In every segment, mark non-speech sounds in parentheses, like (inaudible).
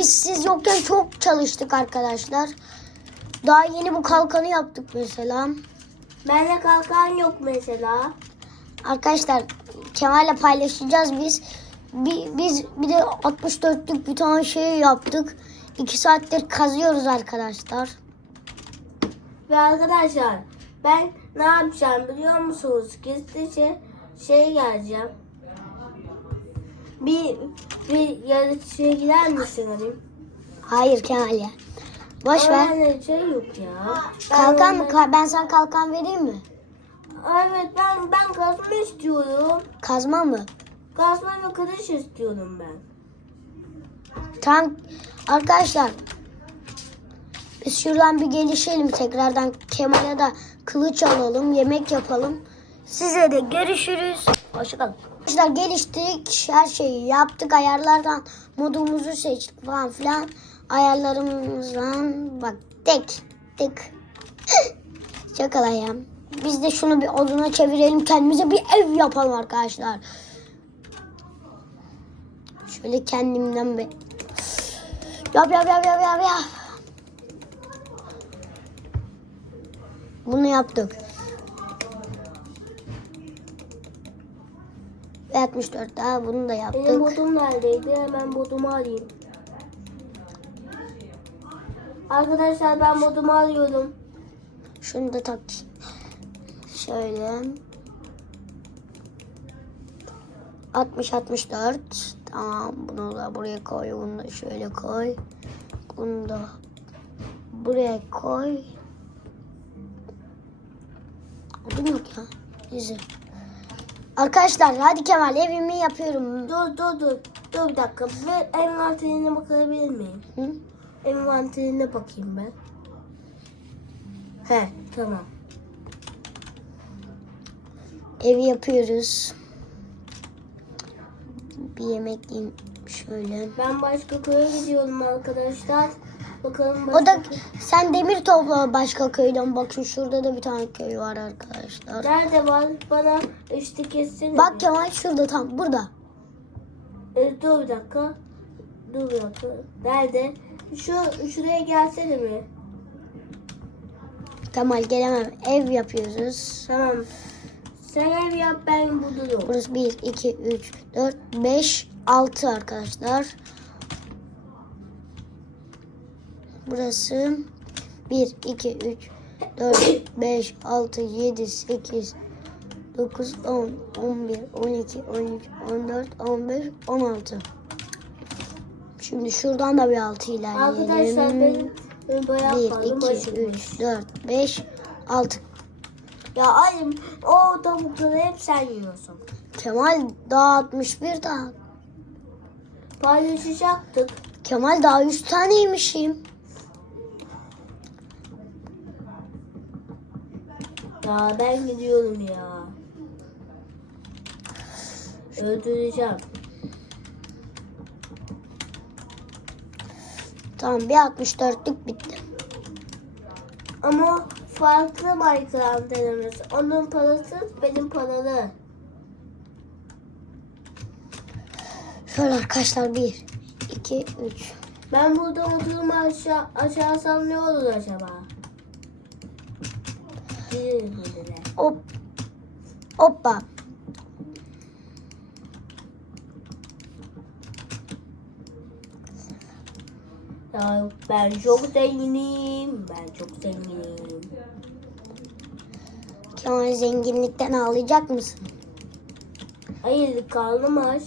biz siz yokken çok çalıştık arkadaşlar. Daha yeni bu kalkanı yaptık mesela. Bende kalkan yok mesela. Arkadaşlar Kemal'le paylaşacağız biz. Bi- biz bir de 64'lük bir tane şey yaptık. 2 saattir kazıyoruz arkadaşlar. Ve arkadaşlar ben ne yapacağım biliyor musunuz? Gizlice şey geleceğim. Bir bir yarışmaya gider misin hani? Hayır Kemal ya. Boş ver. Bende şey yok ya. Kalkan mı? Ka- Ben sana kalkan vereyim mi? Evet ben ben kazma istiyorum. Kazma mı? Kazma ve kılıç istiyorum ben. Tamam arkadaşlar. Biz şuradan bir gelişelim tekrardan. Kemal'e de kılıç alalım. Yemek yapalım. Size de görüşürüz. Hoşçakalın. Arkadaşlar geliştik. Her şeyi yaptık. Ayarlardan modumuzu seçtik falan filan. Ayarlarımızdan bak tek tek. (laughs) Ya. Biz de şunu bir oduna çevirelim. Kendimize bir ev yapalım arkadaşlar. Şöyle kendimden bir Yap yap yap yap yap yap. Bunu yaptık. 64 daha bunu da Benim yaptık. bodum neredeydi? Hemen bodumu alayım. Arkadaşlar ben bodumu alıyorum. Şunu da tak. Şöyle. 60 64. Tamam bunu da buraya koy. Bunu da şöyle koy. Bunu da buraya koy. Odun yok ya. Neyse. Arkadaşlar hadi Kemal evimi yapıyorum. Dur dur dur. Dur bir dakika. Ve envanterine bakabilir miyim? Hı? Envanterine bakayım ben. He tamam. Evi yapıyoruz. Bir yemek yiyeyim şöyle. Ben başka köye gidiyorum arkadaşlar. Bakalım O başka da sen demir topla başka köyden. Bakın şurada da bir tane köy var arkadaşlar. Nerede var? Bana işte kessene. Bak Kemal şurada tam burada. E, dur bir dakika. Dur bir dakika. Nerede? Şu şuraya gelsene mi? Kemal gelemem. Ev yapıyoruz. Tamam. Sen ev yap ben bulurum. Burası 1, 2, 3, 4, 5, 6 arkadaşlar. Burası 1, 2, 3, 4, 5, 6, 7, 8, 9, 10, 11, 12, 13, 14, 15, 16. Şimdi şuradan da bir 6 ilerleyelim. Arkadaşlar benim, benim bayağı 1, fazla 2, başım 3, 4, 5, 6. Ya ayım o tavukları hep sen yiyorsun. Kemal daha 61 daha. Paylaşacaktık. Kemal daha 100 taneymişim. Ya ben gidiyorum ya. Öldüreceğim. Tamam bir 64'lük bitti. Ama farklı Minecraft denemesi. Onun parası benim paralı. Şöyle arkadaşlar 1, 2, 3. Ben burada oturumu aşağı, aşağısam ne olur acaba? Hop. Hoppa. Ya ben çok zenginim. Ben çok zenginim. Kemal zenginlikten ağlayacak mısın? Hayır karnım aç.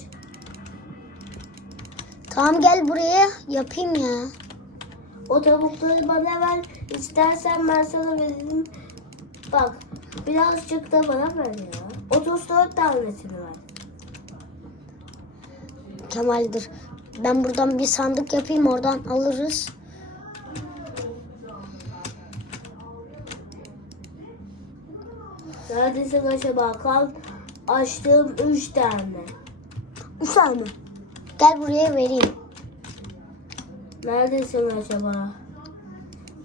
Tamam gel buraya yapayım ya. O tavukları bana ver. İstersen ben sana veririm. Bak birazcık da bana ver ya. 34 tanesini ver. Kemal dur. Ben buradan bir sandık yapayım oradan alırız. Neredesin acaba? Kan açtığım 3 tane. Üç tane mi? Gel buraya vereyim. Neredesin acaba?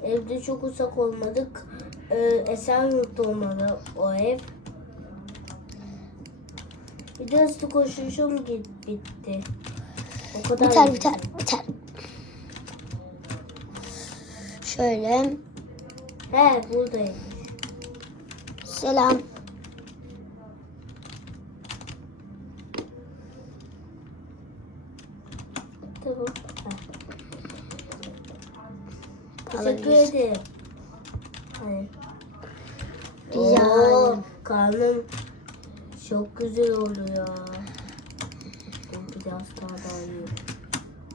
Evde çok uzak olmadık. Ee, Esenyurt'ta olmalı o ev. Bir de hızlı koşuşum git- bitti. O kadar Biter biter biter. Şöyle. He buradayım. Selam. Tamam. Teşekkür ederim. Hayır. Oo. Karnım çok güzel oldu ya. Biraz daha daha iyi.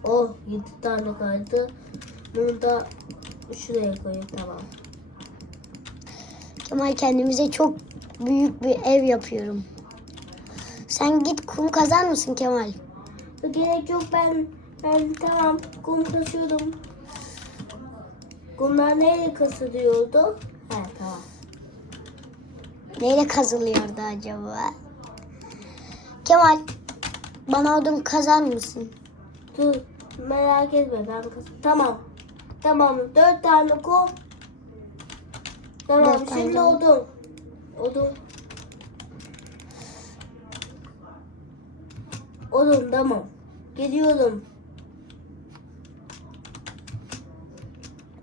Oh 7 tane kaldı. Bunu da şuraya koyayım tamam. Kemal kendimize çok büyük bir ev yapıyorum. Sen git kum kazar mısın Kemal? Gerek yok ben ben tamam kum kasıyorum. Kumlar neyle kasılıyordu? He tamam. Neyle kazılıyordu acaba? Kemal bana odun kazar mısın? Dur merak etme ben kas. Tamam. Tamam dört tane kum. Tamam Dört tane şimdi kum. odun. Odun. Odun tamam. Geliyorum.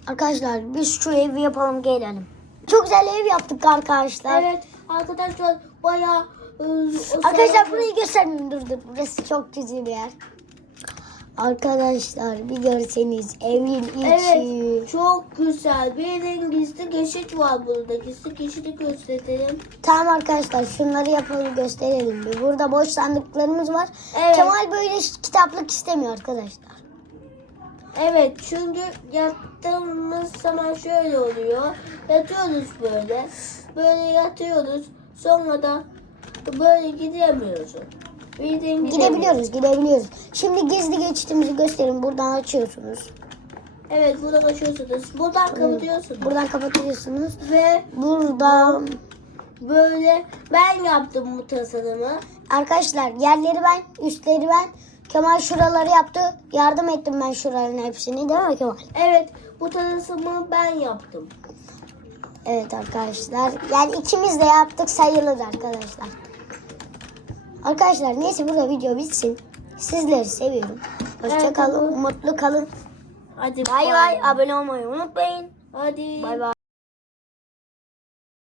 Arkadaşlar biz şu evi yapalım gelelim. Çok güzel ev yaptık arkadaşlar. Evet arkadaşlar bayağı o Arkadaşlar burayı göstermeyeyim dur dur. Burası çok güzel bir yer. Arkadaşlar bir görseniz evin içi. Evet çok güzel. Bir gizli geçit var burada. Gizli geçidi gösterelim. Tamam arkadaşlar şunları yapalım gösterelim. Bir. Burada boş sandıklarımız var. Evet. Kemal böyle kitaplık istemiyor arkadaşlar. Evet çünkü yattığımız zaman şöyle oluyor. Yatıyoruz böyle. Böyle yatıyoruz. Sonra da böyle gidemiyoruz. Birden Gidebiliyoruz gidebiliyoruz. Şimdi gizli geçitimizi gösterin. Buradan açıyorsunuz. Evet buradan açıyorsunuz. Buradan kapatıyorsunuz. Buradan kapatıyorsunuz. Ve Buradan böyle ben yaptım bu tasarımı. arkadaşlar yerleri ben, üstleri ben. Kemal şuraları yaptı. Yardım ettim ben şuraların hepsini değil mi Kemal? Evet bu tasarımı ben yaptım. Evet arkadaşlar. Yani ikimiz de yaptık sayılır arkadaşlar. Arkadaşlar neyse burada video bitsin. Sizleri seviyorum. Hoşça Evet. Mutlu kalın. Hadi Bay bay. Abone olmayı unutmayın. Hadi. Bay bay.